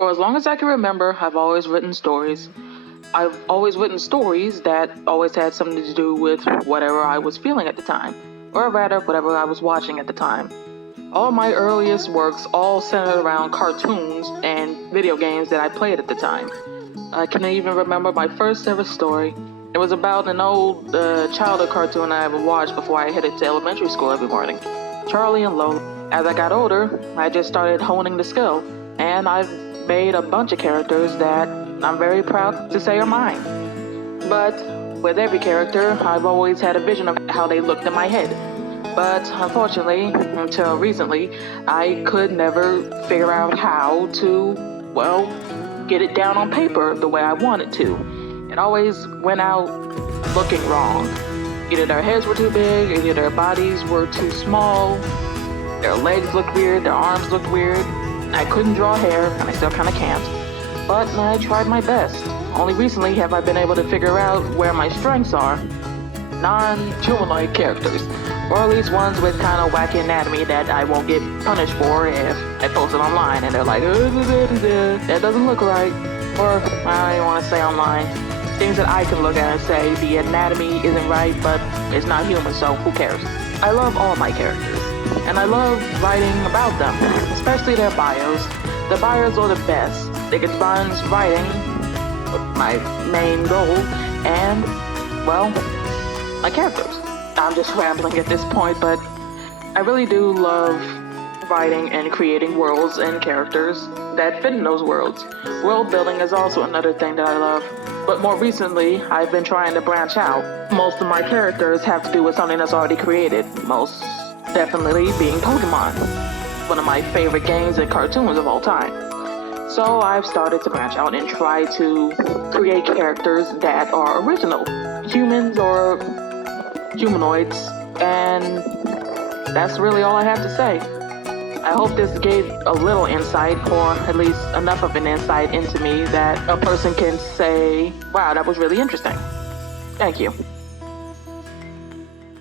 For as long as I can remember, I've always written stories. I've always written stories that always had something to do with whatever I was feeling at the time, or rather, whatever I was watching at the time. All of my earliest works all centered around cartoons and video games that I played at the time. I can even remember my first ever story. It was about an old childhood cartoon I would watch before I headed to elementary school every morning. Charlie and Lola. As I got older, I just started honing the skill, and I've made a bunch of characters that I'm very proud to say are mine. But with every character, I've always had a vision of how they looked in my head. But unfortunately, until recently, I could never figure out how to, get it down on paper the way I wanted to. It always went out looking wrong. Either their heads were too big, either their bodies were too small, their legs looked weird, their arms looked weird. I couldn't draw hair, and I still kinda can't. But I tried my best. Only recently have I been able to figure out where my strengths are. Non-humanoid characters, or at least ones with kind of wacky anatomy that I won't get punished for if I post it online and they're like, that doesn't look right. Or, I don't even want to say online. Things that I can look at and say, the anatomy isn't right, but it's not human, so who cares? I love all my characters, and I love writing about them, especially their bios. The bios are the best. It combines writing, my main goal, and, my characters. I'm just rambling at this point, but I really do love writing and creating worlds and characters that fit in those worlds. World building is also another thing that I love. But more recently, I've been trying to branch out. Most of my characters have to do with something that's already created. Most definitely being Pokemon, one of my favorite games and cartoons of all time. So I've started to branch out and try to create characters that are original, humans or humanoids, and that's really all I have to say. I hope this gave a little insight, or at least enough of an insight into me that a person can say, wow, that was really interesting. Thank you.